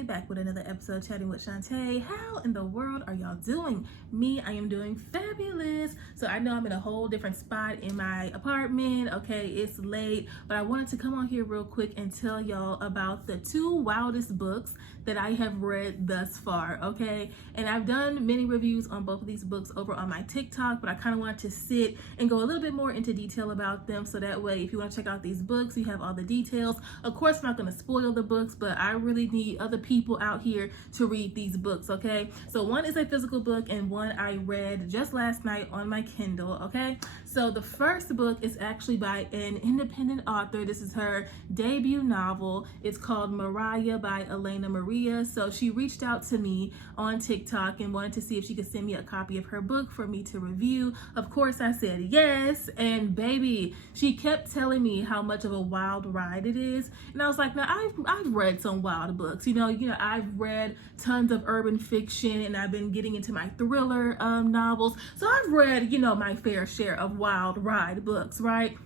Chanté, back with another episode chatting with Chanté. How in the world are y'all doing? Me, I am doing fabulous. So I know I'm in a whole different spot in my apartment. Okay, it's late, but I wanted to come on here real quick and tell y'all about the 2 wildest books that I have read thus far. Okay, and I've done many reviews on both of these books over on my TikTok, but I kind of wanted to sit and go a little bit more into detail about them, so that way if you want to check out these books, you have all the details. Of course, I'm not going to spoil the books, but I really need other people out here to read these books. Okay, so one is a physical book and one I read just last night on my Kindle. Okay, so the first book is actually by an independent author. This is her debut novel. It's called Mariah by Elena Maria. So she reached out to me on TikTok and wanted to see if she could send me a copy of her book for me to review. Of course, I said yes, and baby, she kept telling me how much of a wild ride it is, and I was like, now I've read some wild books, you know, I've read tons of urban fiction, and I've been getting into my thriller novels, so I've read, my fair share of wild ride books, right?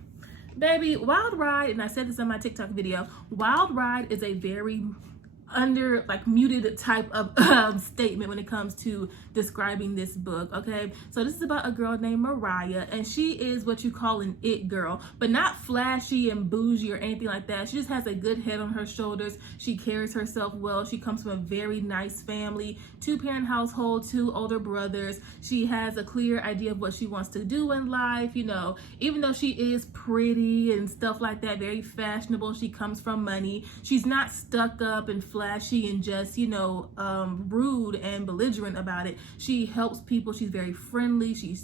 Baby, wild ride, and I said this on my TikTok video, wild ride is a very muted type of statement when it comes to describing this book. Okay, so this is about a girl named Mariah, and she is what you call an it girl, but not flashy and bougie or anything like that. She just has a good head on her shoulders. She carries herself well. She comes from a very nice family, 2-parent household, 2 older brothers. She has a clear idea of what she wants to do in life, even though she is pretty and stuff like that, very fashionable. She comes from money. She's not stuck up and flashy and just rude and belligerent about it. She helps people. She's very friendly. She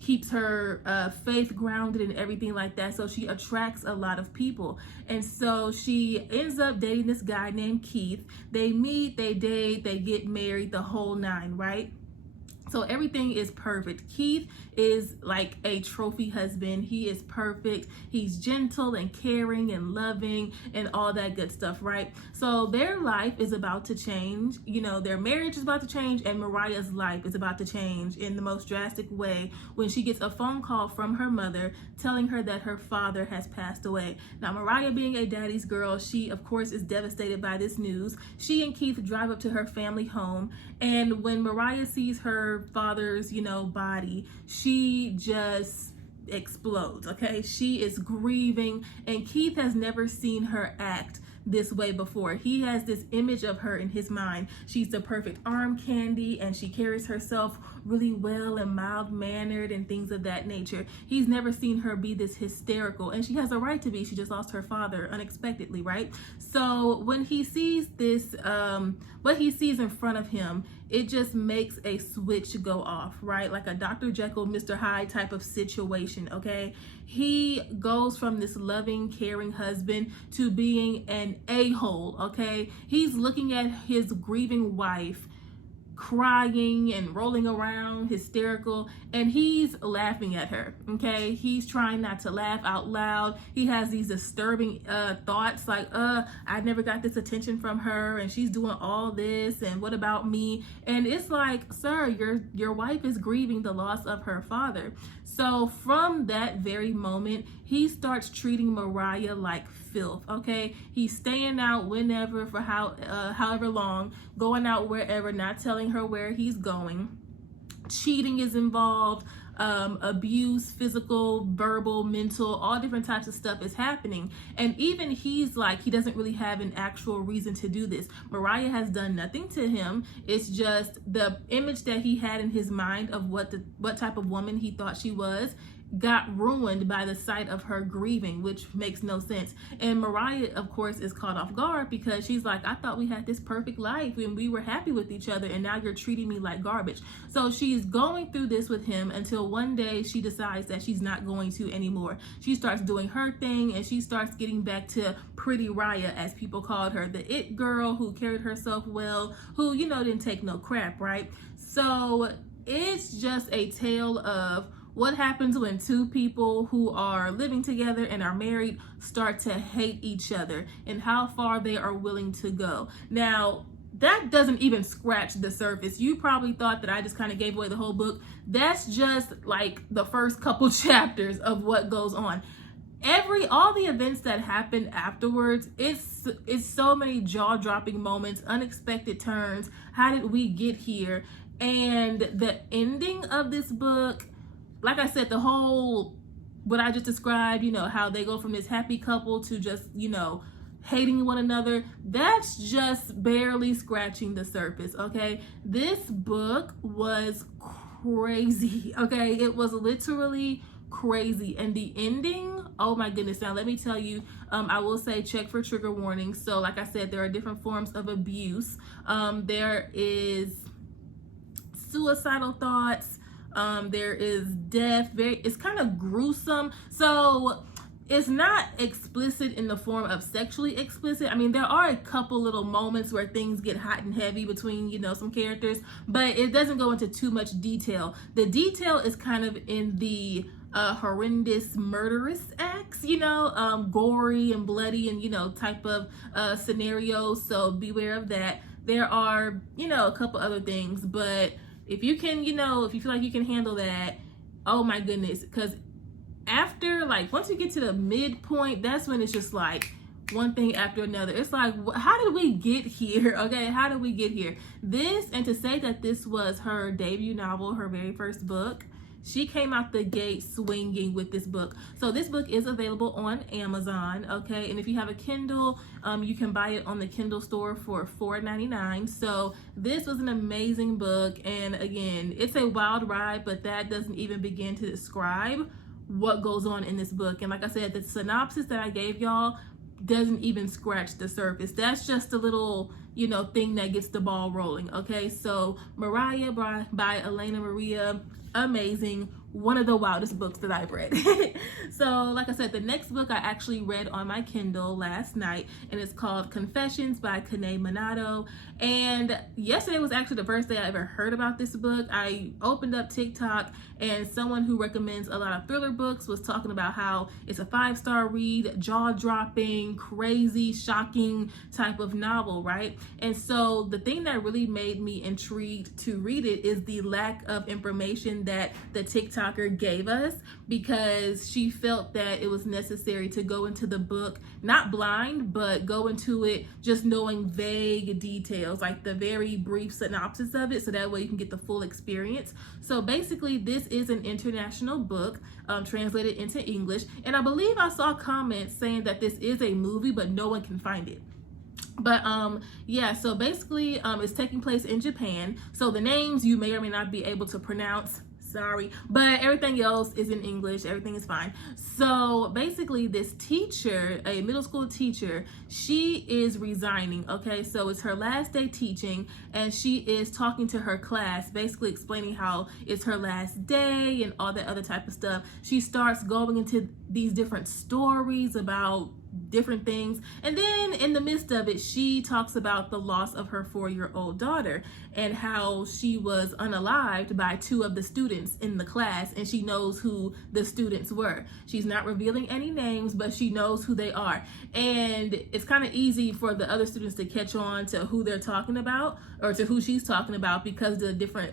keeps her faith grounded and everything like that, so she attracts a lot of people. And so she ends up dating this guy named Keith. They meet, they date, they get married, the whole 9, right? So everything is perfect. Keith is like a trophy husband. He is perfect. He's gentle and caring and loving and all that good stuff, right? So their life is about to change. Their marriage is about to change, and Mariah's life is about to change in the most drastic way when she gets a phone call from her mother telling her that her father has passed away. Now, Mariah, being a daddy's girl, she of course is devastated by this news. She and Keith drive up to her family home, and when Mariah sees her father's body, she just explodes. Okay, she is grieving, and Keith has never seen her act this way before. He has this image of her in his mind. She's the perfect arm candy, and she carries herself really well and mild-mannered and things of that nature. He's never seen her be this hysterical, and she has a right to be. She just lost her father unexpectedly, right? So when he sees this, what he sees in front of him, it just makes a switch go off, right? Like a Dr. Jekyll, Mr. Hyde type of situation, okay? He goes from this loving, caring husband to being an a-hole, okay? He's looking at his grieving wife crying and rolling around hysterical, and he's laughing at her. Okay, he's trying not to laugh out loud. He has these disturbing thoughts like, I never got this attention from her, and she's doing all this, and what about me? And it's like, sir, your wife is grieving the loss of her father. So from that very moment, he starts treating Mariah like filth. Okay, he's staying out whenever, for however long, going out wherever, not telling her where he's going. Cheating is involved. Abuse, physical, verbal, mental, all different types of stuff is happening. And even he's like, he doesn't really have an actual reason to do this. Mariah has done nothing to him. It's just the image that he had in his mind of what type of woman he thought she was got ruined by the sight of her grieving, which makes no sense. And Mariah, of course, is caught off guard because she's like, I thought we had this perfect life and we were happy with each other, and now you're treating me like garbage. So she's going through this with him until one day she decides that she's not going to anymore. She starts doing her thing, and she starts getting back to Pretty Raya, as people called her, the it girl who carried herself well, who, didn't take no crap, right? So it's just a tale of what happens when 2 people who are living together and are married start to hate each other, and how far they are willing to go. Now, that doesn't even scratch the surface. You probably thought that I just kind of gave away the whole book. That's just like the first couple chapters of what goes on. all the events that happened afterwards, it's so many jaw-dropping moments, unexpected turns. How did we get here? And the ending of this book, like I said, the whole, what I just described, you know, how they go from this happy couple to just, you know, hating one another, that's just barely scratching the surface, okay? This book was crazy, okay? It was literally crazy. And the ending, oh my goodness. Now let me tell you, I will say check for trigger warnings. So like I said, there are different forms of abuse. There is suicidal thoughts, there is death. It's kind of gruesome. So it's not explicit in the form of sexually explicit. I mean, there are a couple little moments where things get hot and heavy between, you know, some characters, but it doesn't go into too much detail. The detail is kind of in the horrendous murderous acts, you know, gory and bloody and, you know, type of scenarios. So beware of that. There are, you know, a couple other things, but if you can, you know, if you feel like you can handle that, oh my goodness, because after, like, once you get to the midpoint, that's when it's just like one thing after another. It's like, how did we get here? Okay, how did we get here? This, and to say that this was her debut novel, her very first book, she came out the gate swinging with this book. So this book is available on Amazon, okay? And if you have a Kindle, you can buy it on the Kindle store for $4.99. So this was an amazing book. And again, it's a wild ride, but that doesn't even begin to describe what goes on in this book. And like I said, the synopsis that I gave y'all doesn't even scratch the surface. That's just a little, you know, thing that gets the ball rolling, okay? So Mariah by Elena Maria, amazing. One of the wildest books that I've read. So like I said, the next book I actually read on my Kindle last night, and it's called Confessions by Kanae Minato. And yesterday was actually the first day I ever heard about this book. I opened up TikTok, and someone who recommends a lot of thriller books was talking about how it's a 5-star read, jaw-dropping, crazy, shocking type of novel, right? And so the thing that really made me intrigued to read it is the lack of information that the TikToker gave us, because she felt that it was necessary to go into the book not blind, but go into it just knowing vague details, like the very brief synopsis of it, so that way you can get the full experience. So basically, this is an international book, translated into English, and I believe I saw comments saying that this is a movie, but no one can find it. But yeah, so basically it's taking place in Japan, so the names you may or may not be able to pronounce, sorry, but everything else is in English. Everything is fine. So basically, this teacher, a middle school teacher, she is resigning, okay? So it's her last day teaching, and she is talking to her class, basically explaining how it's her last day and all that other type of stuff. She starts going into these different stories about different things, and then in the midst of it, she talks about the loss of her 4-year-old daughter and how she was unalived by 2 of the students in the class, and she knows who the students were. She's not revealing any names, but she knows who they are, and it's kind of easy for the other students to catch on to who they're talking about, or to who she's talking about, because the different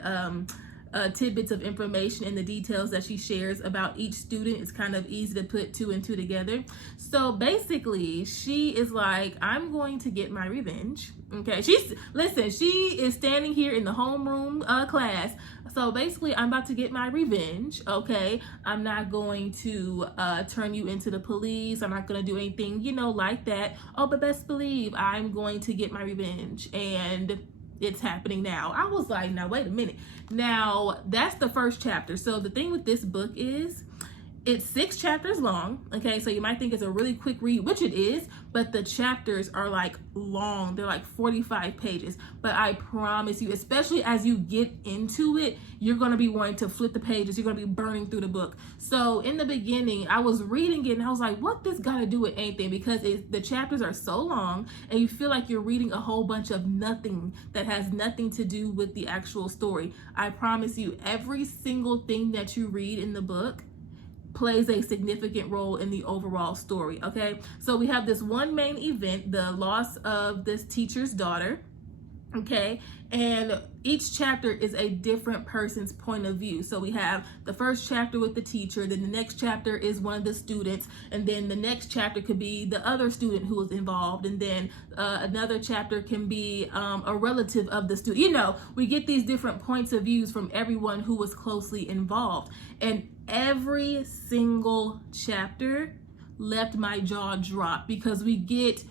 tidbits of information and the details that she shares about each student is kind of easy to put 2 and 2 together. So basically, she is like, I'm going to get my revenge. Okay, she is standing here in the homeroom class. So basically, I'm about to get my revenge. Okay, I'm not going to turn you into the police. I'm not going to do anything, you know, like that. Oh, but best believe I'm going to get my revenge, and it's happening now. I was like, now wait a minute. Now that's the first chapter. So the thing with this book is it's 6 chapters long. Okay, so you might think it's a really quick read, which it is, but the chapters are like long. They're like 45 pages. But I promise you, especially as you get into it, you're going to be wanting to flip the pages. You're going to be burning through the book. So in the beginning, I was reading it and I was like, what this got to do with anything? Because the chapters are so long and you feel like you're reading a whole bunch of nothing that has nothing to do with the actual story. I promise you, every single thing that you read in the book plays a significant role in the overall story, okay? So we have this one main event, the loss of this teacher's daughter, Okay, and each chapter is a different person's point of view. So we have the first chapter with the teacher, then the next chapter is one of the students, and then the next chapter could be the other student who was involved, and then another chapter can be a relative of the student. You know, we get these different points of views from everyone who was closely involved, and every single chapter left my jaw drop because we get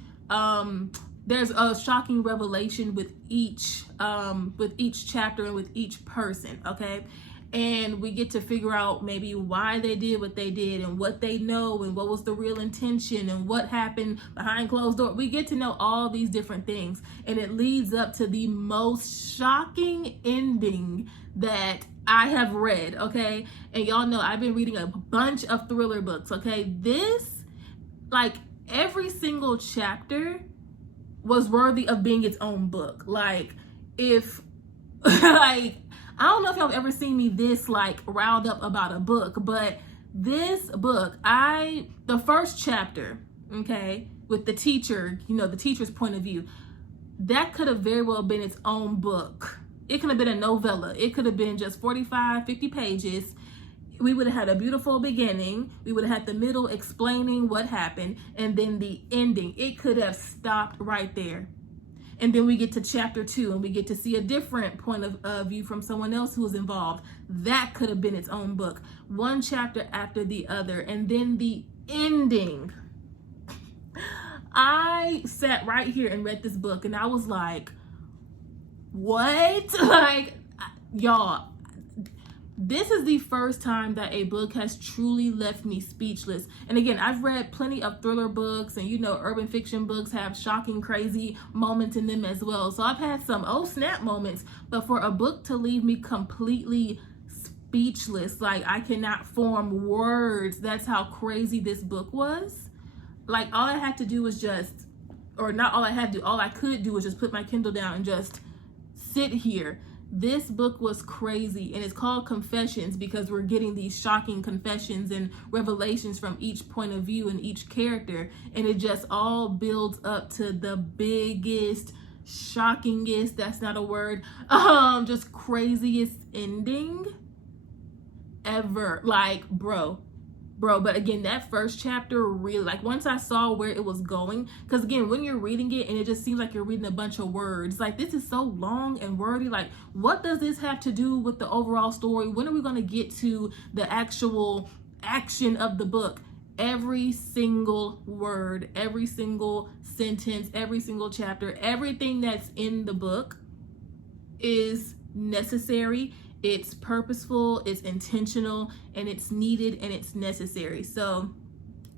there's a shocking revelation with each chapter and with each person, okay? And we get to figure out maybe why they did what they did and what they know and what was the real intention and what happened behind closed doors. We get to know all these different things, and it leads up to the most shocking ending that I have read, okay? And y'all know I've been reading a bunch of thriller books, okay? This, like, every single chapter was worthy of being its own book. Like, if like, I don't know if y'all have ever seen me this like riled up about a book, but this book, the first chapter, okay, with the teacher, you know, the teacher's point of view, that could have very well been its own book. It could have been a novella. It could have been just 45, 50 pages. We would have had a beautiful beginning. We would have had the middle explaining what happened, and then the ending. It could have stopped right there. And then we get to chapter 2, and we get to see a different point of view from someone else who was involved. That could have been its own book. One chapter after the other, and then the ending. I sat right here and read this book, and I was like, what? Like, y'all, this is the first time that a book has truly left me speechless. And again, I've read plenty of thriller books, and you know, urban fiction books have shocking, crazy moments in them as well. So I've had some oh snap moments, but for a book to leave me completely speechless, like I cannot form words, that's how crazy this book was. Like, all I had to do was just, or not all I had to do, all I could do was just put my Kindle down and just sit here. This book was crazy, and it's called Confessions because we're getting these shocking confessions and revelations from each point of view and each character, and it just all builds up to the biggest, shockingest, that's not a word, just craziest ending ever. Like, bro, but again, that first chapter really, like, once I saw where it was going, because again, when you're reading it and it just seems like you're reading a bunch of words, like, this is so long and wordy, like, what does this have to do with the overall story? When are we going to get to the actual action of the book? Every single word, every single sentence, every single chapter, everything that's in the book is necessary. It's purposeful, it's intentional, and it's needed, and it's necessary. So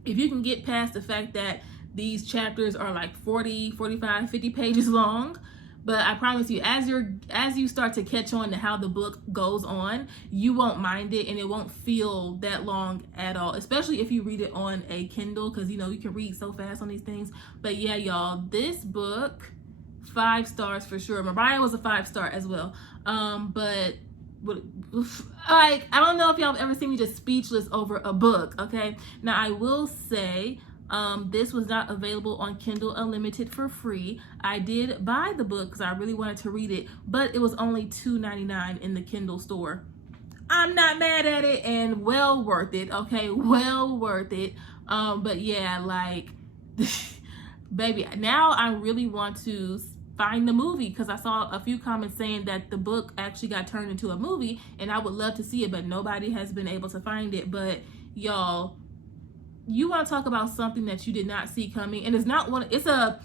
if you can get past the fact that these chapters are like 40, 45, 50 pages long, but I promise you, as you start to catch on to how the book goes on, you won't mind it, and it won't feel that long at all, especially if you read it on a Kindle, because you know you can read so fast on these things. But yeah, y'all, this book, 5 stars for sure. Mariah was a 5-star as well. But like, I don't know if y'all have ever seen me just speechless over a book, okay? Now, I will say, this was not available on Kindle Unlimited for free. I did buy the book because I really wanted to read it, but it was only $2.99 in the Kindle store. I'm not mad at it, and well worth it, okay? Well worth it. But yeah, like, baby, now I really want to find the movie, because I saw a few comments saying that the book actually got turned into a movie, and I would love to see it, but nobody has been able to find it. But y'all, you want to talk about something that you did not see coming, and it's not one, it's a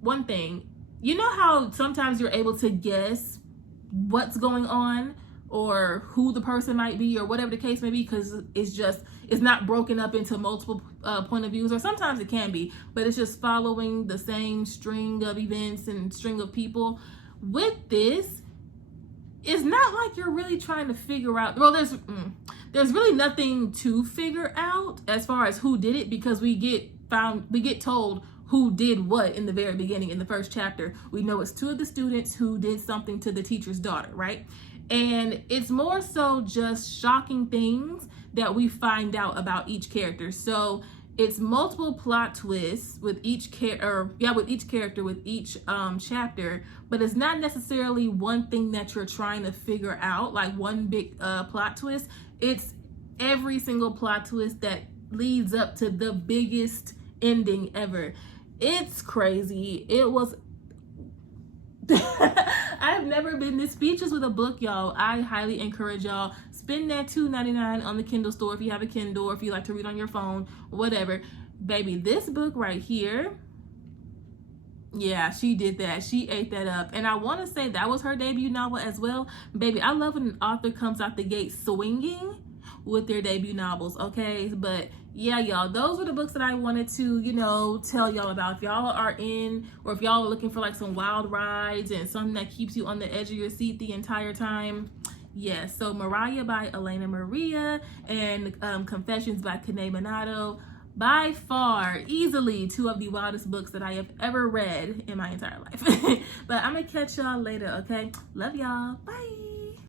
one thing. You know how sometimes you're able to guess what's going on or who the person might be or whatever the case may be, because it's not broken up into multiple point of views, or sometimes it can be, but it's just following the same string of events and string of people. With this, it's not like you're really trying to figure out, well, there's really nothing to figure out as far as who did it, because we get told who did what in the very beginning. In the first chapter, we know it's 2 of the students who did something to the teacher's daughter, right? And it's more so just shocking things that we find out about each character. So it's multiple plot twists with each character with each chapter, but it's not necessarily one thing that you're trying to figure out, like one big plot twist. It's every single plot twist that leads up to the biggest ending ever. It's crazy. It was I've never been this speechless with a book, y'all. I highly encourage y'all, spend that $2.99 on the Kindle store if you have a Kindle, or if you like to read on your phone, whatever. Baby, this book right here, yeah, she did that. She ate that up. And I want to say that was her debut novel as well. Baby, I love when an author comes out the gate swinging with their debut novels, okay? But yeah, y'all, those were the books that I wanted to, tell y'all about. If y'all are in, or if y'all are looking for like some wild rides and something that keeps you on the edge of your seat the entire time, yes. So Mariah by Elena Maria and Confessions by Kanae Minato, by far, easily, two of the wildest books that I have ever read in my entire life. But I'm gonna catch y'all later, okay? Love y'all. Bye.